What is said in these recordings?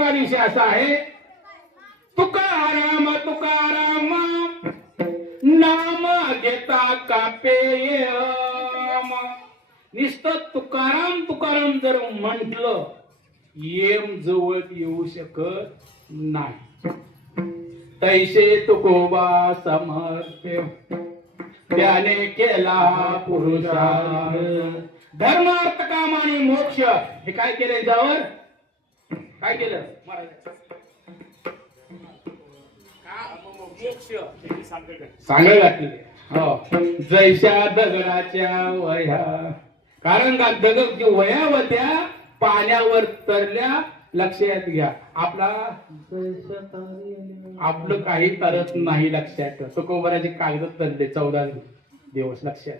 आजचा विषय असा आहे. तुकाराम तुकाराम नाम घेता का कापे निस्त तुकाराम तुकाराम जर म्हंटल येम जवळ येऊ शकत नाही. तैसे तुकोबा समर्थ त्याने केला पुरुषार्थ. धर्मार्थ काम आणि मोक्ष हे काय केले जावर काय केलं? सांगायला हो. जैशा दगडाच्या वया कारण का दगड जे वया होत्या पाण्यावर तरल्या लक्षात घ्या. आपला आपलं काही करत नाही लक्षात. सुकोबराचे तुकोबराचे कागद तरले चौदा दिवस लक्षात.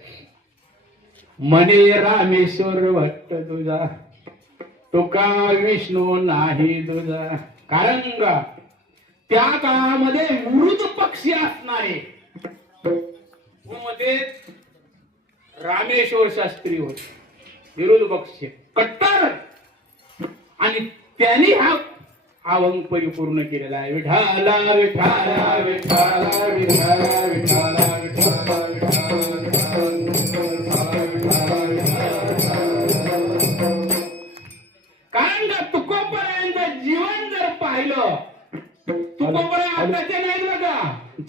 मने रामेश्वर भट्ट तुझा तुका विष्णू नाही तुझा. कारण का त्या काळामध्ये मृद पक्षी असणारे. मध्ये रामेश्वर शास्त्री होते. विरोध पक्षी. कट्टर. आणि त्यांनी हा अवंग परिपूर्ण केलेला आहे. विठाला विठाला विठाला विठाला विठाला विठाला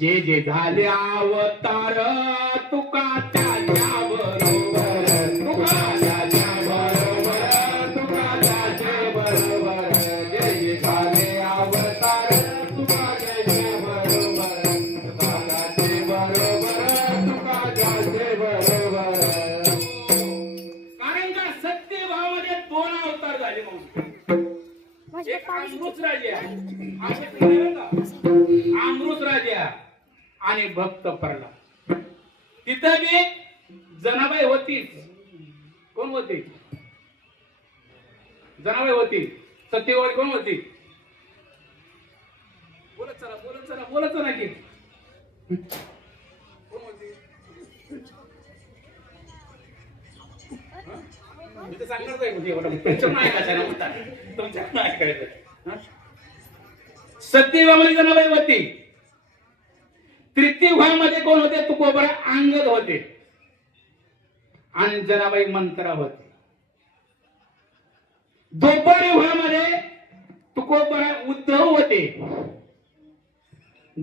जे जे झाले अवतार तुका त्या आणि तिथं बी जनाबाई होती कोण होती? जनाबाई होती. सत्यवाडी कोण होती? बोलत चला बोलत चला बोलत चला की. कोण होती? मी तर सांगणार आहे नाही ना तुमच्या नाही ऐकायचं जनाबाई होती. तृतीय युगामध्ये कोण होते? तुकोबरा अंगद होते. आणि जनाबाई मंत्रा होते. द्वापर युगामध्ये तुकोबरा उद्धव होते.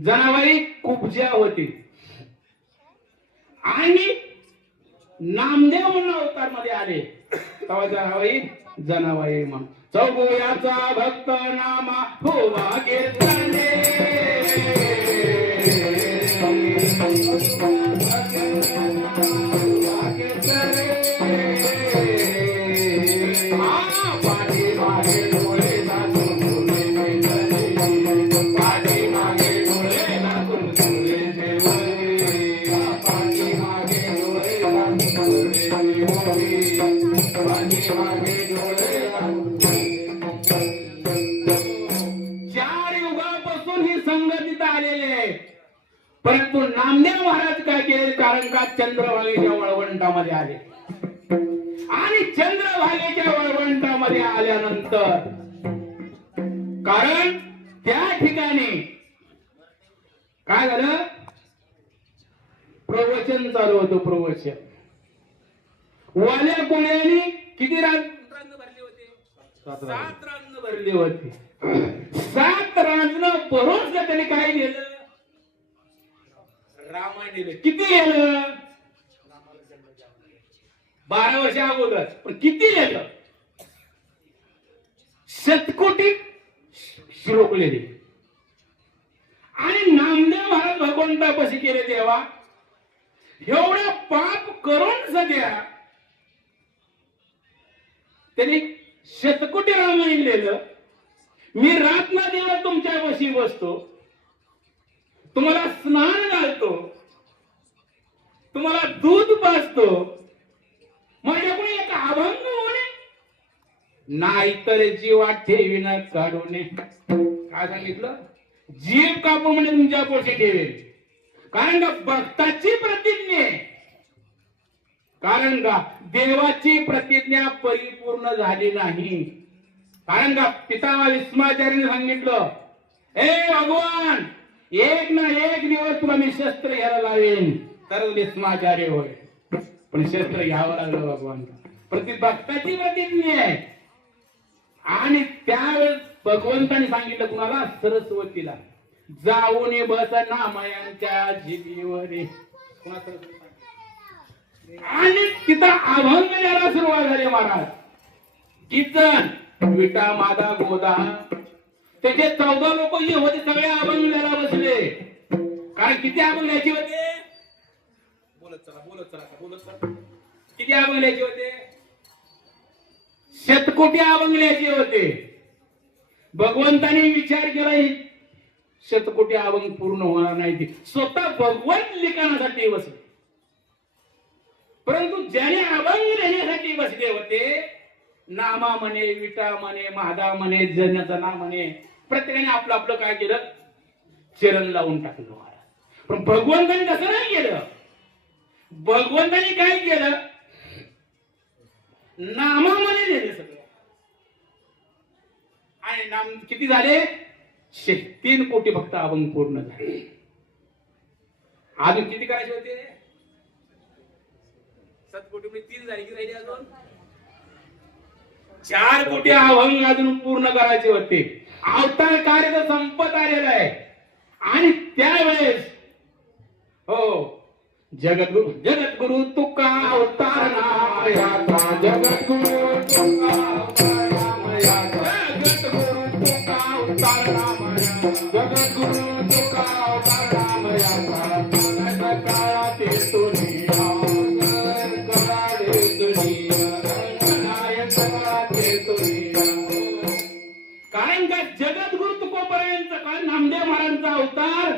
जनाबाई कुबज्या होती. आणि नामदेव म्हणून अवतारमध्ये आले. तेव्हा जनाबाई जनाबाई म्हणून चौगुयाचा भक्त नामा होवा कीर्तने चार युगापासून ही संगतीत आलेले आहे. परंतु नामदेव महाराज काय केले? कारण का चंद्रभागेच्या वळवंटामध्ये आले. आणि चंद्रभागेच्या वळवंटामध्ये आल्यानंतर कारण त्या ठिकाणी काय झालं? प्रवचन चालू होतं प्रवचन. वाल्या कोण्याने किती रान? भरली होती सात रान भरली होती. सात रांजण भरून त्याने काय केलं? रामायण किती लिहिलं? बारा वर्ष अगोदर पण किती लिहिलं? शतकोटी श्लोक लिहिले. आणि नामदेव महाराज भगवंतापाशी केले देवा. एवढं पाप करून सध्या त्यांनी शतकोटी रामायण लिहिलं. मी रातना देवा तुमच्यापाशी बसतो. तुम्हाला स्नान घालतो तुम्हाला दूध पाजतो. माझ्याकडे एक अभंग होणे? नाहीतर जीवा ठेवीन काढूने. काय सांगितलं? जीव कापू म्हणजे तुमच्या पोटी ठेवेल कारण का भक्ताची प्रतिज्ञा. कारण का देवाची प्रतिज्ञा परिपूर्ण झाली नाही. कारण का पितामा विस्माचार्याने सांगितलं हे भगवान एक ना एक दिवस तुला मी शस्त्र घ्यायला लावेन. तर विस्माचार्य होय. पण शस्त्र घ्यावं लागलं भगवान पण ती भक्ताची प्रतिज्ञा आहे? आणि त्यावेळेस भगवंताने सांगितलं कुणाला? सरस्वतीला. जाऊन बस ना मायांच्या कुणा आणि तिथं अभंग द्यायला सुरुवात झाली महाराज. कीर्तन. विटा मादा गोदा. त्याचे चौदा लोक जे होते सगळे अभंगला बसले. कारण किती अभंग लिहायचे होते? बोलत चला बोलत चला बोलत चला. किती अभंग लिहायचे होते? शतकोटी अभंग लिहायचे होते. भगवंताने विचार केला शतकोटी अभंग पूर्ण होणार नाही ते. स्वतः भगवंत लिखाणासाठी बसले. परंतु ज्याने अभंग लिहिण्यासाठी बसले होते नामा म्हणे विटा म्हणे महादा म्हणे जन्याचा नाम म्हणे. प्रत्येकाने आपलं आपलं काय केलं? चरण लावून टाकलं महाराज. पण भगवंताने तसं नाही केलं. भगवंताने काय केलं? नामामध्ये दिले सगळं. आणि नाम किती झाले? शे तीन कोटी भक्त अभंग पूर्ण झाले. अजून किती करायचे होते? सात कोटी म्हणजे तीन झाले की राहिले अजून? चार कोटी अभंग अजून पूर्ण करायचे होते. अवतार कार्य तर संपत आलेलं आहे. आणि त्यावेळेस हो जगद्गुरु जगद्गुरु तुका अवतार नामयाचा जगद्गुरु तुका जगद्गुरु तुका अवतार जगद्गुरु तुका अवतार त्या जगद्गुरु तुकोबरायांचा काय? नामदेव महाराजांचा अवतार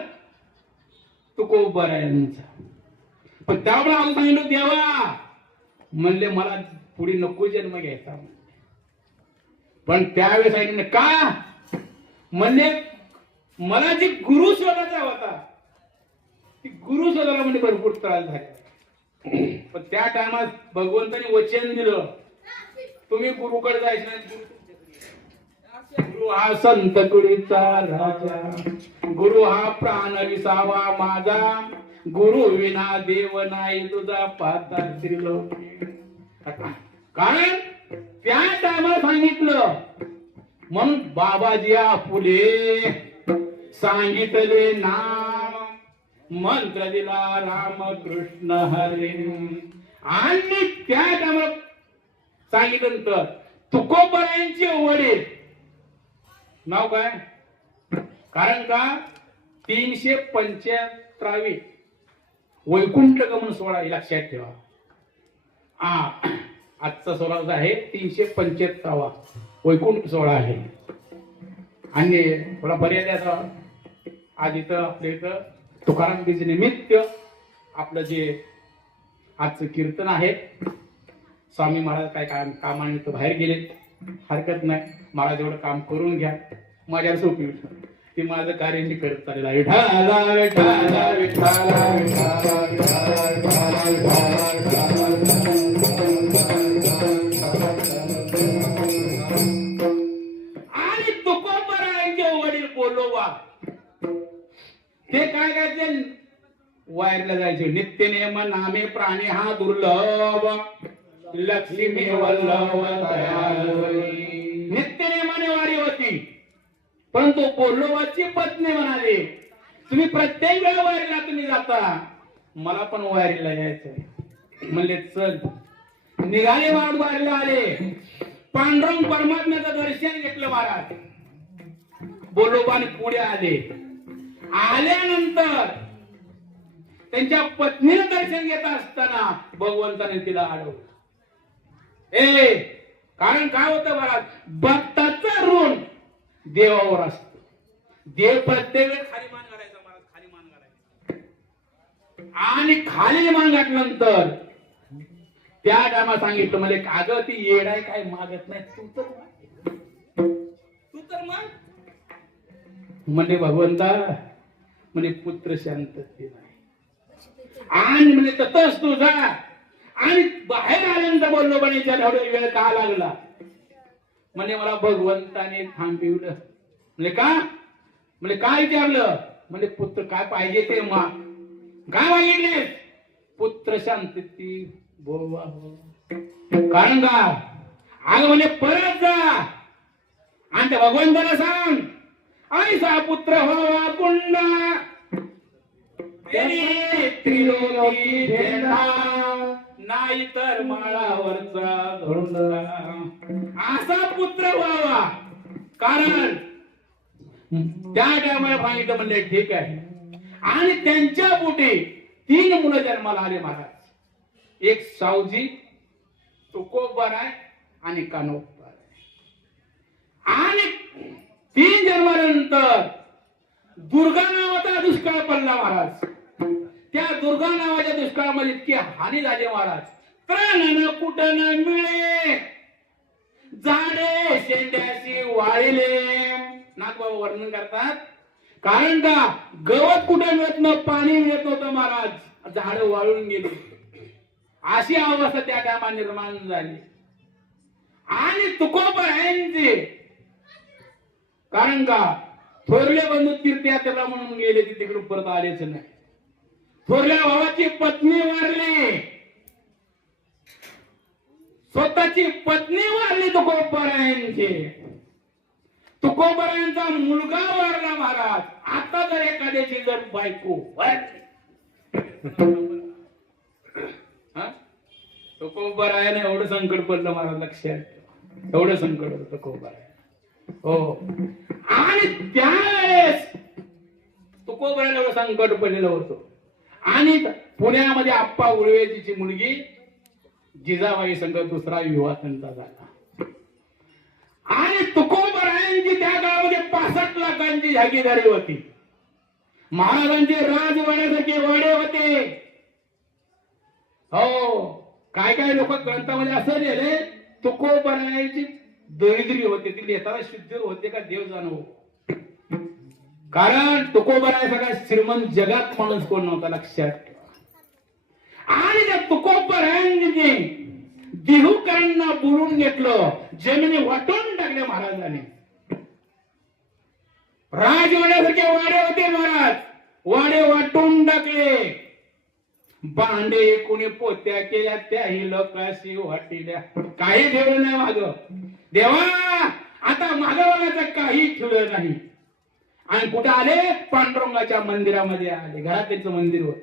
तुकोबरायांचा पण त्यामुळे आम्ही सांगितलं देवा म्हणले मला पुढे नको जन्म घ्यायचा. पण त्यावेळेस सांगितलं का? म्हणले मला जी गुरु शोधायचा होता ती गुरु शोधायला म्हणजे भरपूर त्रास झाला. पण त्या टायमात भगवंताने वचन दिलं. तुम्ही गुरुकडे जायचं गुरु हा संत कुळीचा राजा. गुरु हा प्राण विसावा माझा. गुरु विना देव नाही तुझा पाता त्रिलोकी कारण त्या टायमाला सांगितलं. म्हणून बाबाजी आपुले सांगितले नाम. मंत्र दिला राम कृष्ण हरे. आणि त्या टायमाला सांगितलं नंतर तुकोबरायांचे वडील नाव काय? कारण का? तीनशे पंच्याहत्तरावी वैकुंठ गमन सोहळा लक्षात ठेवा. आ आजचा सोहळा जो आहे तीनशे पंच्याहत्तरावा वैकुंठ सोहळा आहे. आणि थोडा पर्याय द्यायचा आज इथं आपल्या इथं तुकाराम बीज निमित्त आपलं जे आजचं कीर्तन आहे स्वामी महाराज काय काम कामानिमित्त बाहेर गेले हरकत नाही. मला जेवढं काम करून घ्या माझ्या सोपी विठ्ठल ते माझं कार्य मी करत चाललेलं आहे विठाला विठाला विठाला विठाला विठाला आणि तुकोबरायांचे वडील बोलोबा ते काय करायचे वायरला जायचे नित्य नियम नामे प्राणी हा दुर्लभ लक्ष्मी वल्लभ दयाळवी. नित्यनेमाने वारी होती परंतु बोलोबाची पत्नी म्हणाली तुम्ही प्रत्येक वेळा वारीला तुम्ही जाता. मला पण वारीला यायचं म्हणले चल. निघाले वाट वारीला आले. पांडुरंग परमात्म्याचं दर्शन घेतलं महाराज. बोलोबाने पुढे आले. आल्यानंतर त्यांच्या पत्नीला दर्शन घेत असताना भगवंताने तिला अडवलं ए कारण काय होतं महाराज? भक्ताचं ऋण देवावर असत. देव प्रत्येक वेळ खाली मान घालायचा महाराज खाली मान घालायचा. आणि खाली मान घातल्यानंतर त्या टायमा सांगितलं मला कागद ती येडाय काय मागत नाही. तू तर तू तर मग. म्हणजे भगवंता म्हणजे पुत्र शांत नाही आणि म्हणजे तसंच तुझा आणि बाहेर आल्यानंतर बोललो पण एवढा वेळ का लागला? म्हणजे मला भगवंताने थांबविलं म्हणजे का? म्हणजे काय विचारलं? म्हणजे पुत्र काय पाहिजे ते मा काय मागितले पुत्र शांतती बोवा कारण का? अग म्हणजे परत जा आणि त्या भगवंताला सांग. ऐसा पुत्र व्हावा कुंडा तेरी त्रिलोकी नाही तर माळावरचा धोंडा. असा पुत्र व्हावा. कारण त्या टायमाला सांगितलं म्हणजे ठीक आहे. आणि त्यांच्या पोटी तीन मुलं जन्माला आले महाराज. एक सावजी तुकोबर आहे आणि कानोबर आहे. आणि तीन जन्मानंतर दुर्गा नावाचा दुष्काळ पडला महाराज. त्या दुर्गा नावाच्या दुष्काळामध्ये इतकी हानी झाली महाराज. त्राण कुठ न मिळे झाडे शेंड्याशी वाळले नागबाबा वर्णन करतात. कारण का गवत कुठे मिळत न पाणी मिळत नव्हतं महाराज. झाड वाळून गेली. अशी अवस्था त्या टायमा निर्माण झाली. आणि तुकोबरायांचे कारण का थोरले बंधू तीर्थयात्रेला म्हणून गेले ते तिकडे परत आलेच नाही. थोरल्या भावाची पत्नी वारली. स्वतःची पत्नी वारली तुकोबरायांची. तुकोबरायांचा मुलगा वारला महाराज. आता जर एखाद्याची जर बायको वारली. तुकोबरायाने एवढं संकट पडलं महाराज लक्षात. एवढं संकट होत तुकोबराय हो. आणि त्यावेळेस तुकोबरायला एवढं संकट पडलेलं होतं. आणि पुण्यामध्ये आप्पा उळवेजीची मुलगी जिजाबाई संघ दुसरा विवाह त्यांचा झाला. आणि तुकोबरायांची त्या काळामध्ये पासष्ट लाखांची भागीदारी होती. महाराजांचे राजवाड्यासारखे वाडे होते. हो काय काय लोक ग्रंथामध्ये असं लिहिले तुकोबरायांची दरिद्री होते ती नेताना शुद्ध होते का देव जाणव कारण तुकोबराय सगळ्या श्रीमंत जगात माणूस कोण नव्हता लक्षात ठेवा. आणि त्या तुकोबरायांनी देहूकरांना बोलून घेतलं जमिनी वाटून टाकल्या महाराजाने. राजवाड्यासारखे वाडे होते महाराज. वाडे वाटून टाकले. भांडे कुणी पोत्या केल्या त्याही लोकांशी वाटिल्या. काही ठेवलं नाही माग. देवा आता माग काही ठेवलं नाही. आणि कुठे आले? पांडुरंगाच्या मंदिरामध्ये आले. घरात त्यांचं मंदिर होत.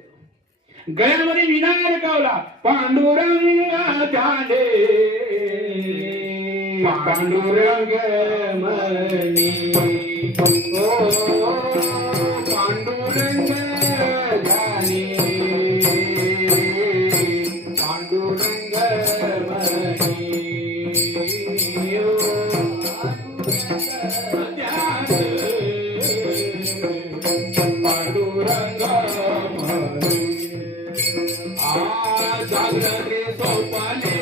गळ्यामध्ये विनायक गावला पांडुरंग झाले. पांडुरंग पांडुरंग झाले. जागृती सोपाने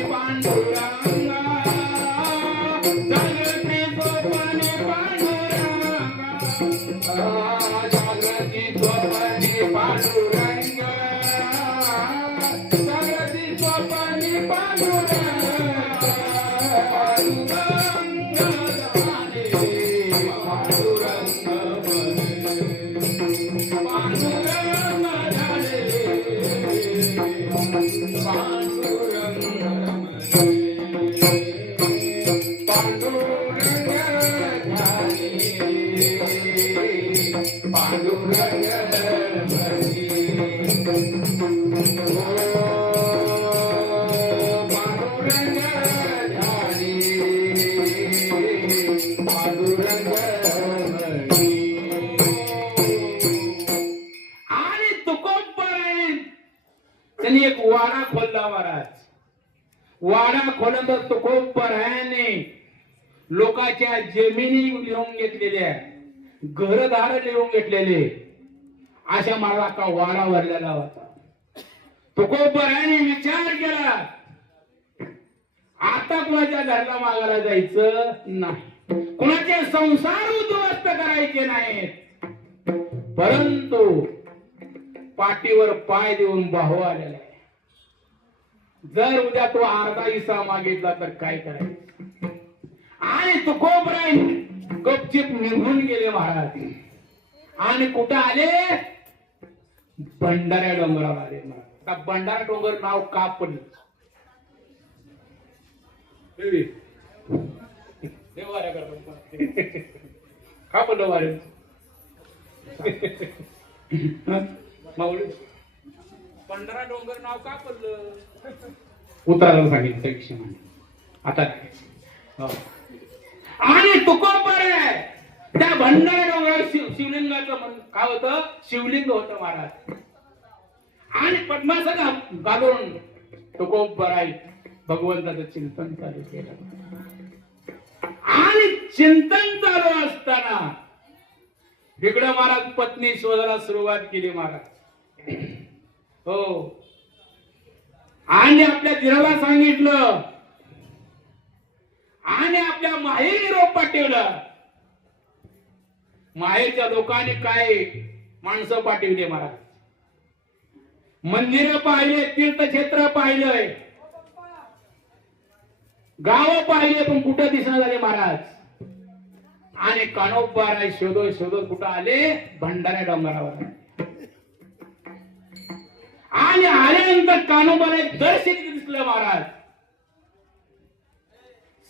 त्यांनी एक वाडा खोलला महाराज. वाडा खोलंतर तुकोबरायाने लोकांच्या जमिनी लिहून घेतलेल्या घरदार लिहून घेतलेले. अशा मला का वारा भरलेला होता. तुकोबरायाने विचार केला. आता कुणाच्या घरला मागायला जायचं नाही. कुणाचे संसार उद्ध्वस्त करायचे नाहीत. परंतु पाठीवर पाय देऊन बाहू आलेला आहे. जर उद्या तो अर्धा इसा मागितला तर काय करायचं? आणि तुकोबराय गपचिप निघून गेले महाराज. आणि कुठं आले? भंडाऱ्या डोंगरावर आले महाराज भंडारा डोंगर नाव का पडलं? का पडलं वारे? माऊली. भंडारा डोंगर नाव का पडलं? उतरायला सांगितलं विषय आता हो. आणि तुकोपर आहे त्या भंडारा डोंगरावर शिव शिवलिंगाचं म्हण काय होतं? शिवलिंग होतं महाराज. आणि पद्मासन घालून तुकोपर आहे भगवंताचं चिंतन चालू केलं. आणि चिंतन चालू असताना इकडं महाराज पत्नी शोधायला सुरुवात केली महाराज. हो. आणि आपल्या जिराला सांगितलं आणि आपल्या माहेरी रोप पाठवलं. माहेरच्या लोकांनी काय माणसं पाठवली महाराज मंदिर पाहिले तीर्थक्षेत्र पाहिलंय. गाव पाहिले पण कुठं दिसणार झाले महाराज? आणि कानोबाराय शोधो शोधो कुठं आले? भंडाऱ्या डोंगरावर. आणि आल्यानंतर कानोबाला दर्शन दिसलं महाराज.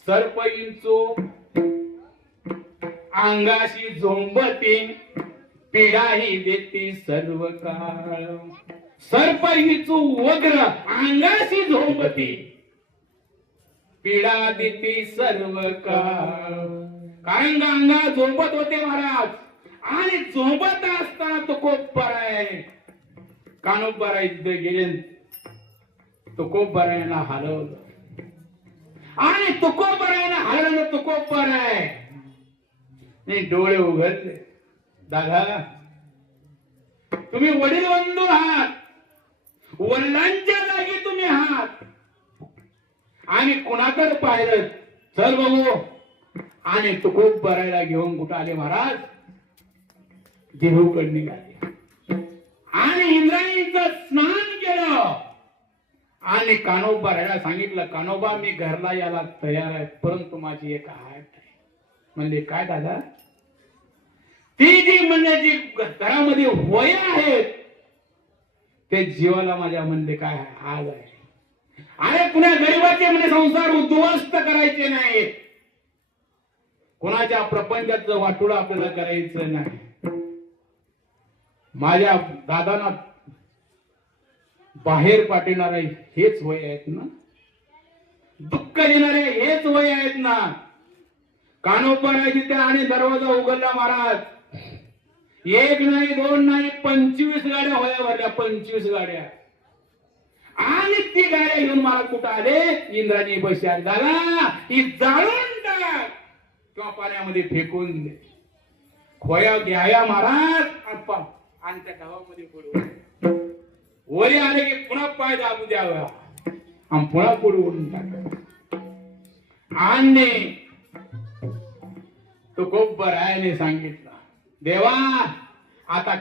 सर्प इंचो अंगाशी झोंबती पिढाही देते सर्व काळ. सर्प इंचू वग्र अंगाशी झोंबती पिढा देते सर्व काळ. कारण अंगा झोंबत होते महाराज? आणि झोंबत असता तो कोपर आहे कानोबर इथे गेले बरायला हलवलं. आणि तुकोबरायला हलवलं तुकोबर आहे. नाही डोळे उघडले. दादा तुम्ही वडील बंधू आहात. वडिलांच्या जागी तुम्ही आहात. आणि कुणाकडे पाहिलं? चल बघू. आणि तुकोप बरायला घेऊन कुठं आले महाराज? देहूकडे निघाले. आणि इंद्राणीचं स्नान केलं. आणि कानोबा राहायला सांगितलं कानोबा मी घरला यायला तयार आहे परंतु माझी एक हात म्हणजे काय दादा? ती जी म्हणजे जी घरामध्ये वय आहेत ते जीवाला माझ्या म्हणजे काय हाल आज आहे? अरे कुणा गरीबाचे म्हणजे संसार उद्ध्वस्त करायचे नाही कोणाच्या प्रपंचाचं वाटोळं आपल्याला करायचं नाही. माझ्या दादांना बाहेर पाठवणारे हेच वय आहेत ना? दुःख देणारे हेच वय आहेत ना? कानोपर तिथे आणि दरवाजा उघडला महाराज. एक नाही दोन नाही पंचवीस गाड्या होया भरल्या पंचवीस गाड्या. आणि ती गाड्या घेऊन मला कुठं आले? इंद्राजी बसल्या झाला. ती जाळून टाक. किंवा पाण्यामध्ये फेकून दे. खोया घ्याया महाराज. आणि त्या गावामध्ये पडू. वरी आले की पुन्हा पाय दाबू द्यावा. आणि पुन्हा पुढे टाका आणि तो खूप बरायने सांगितला. देवा आता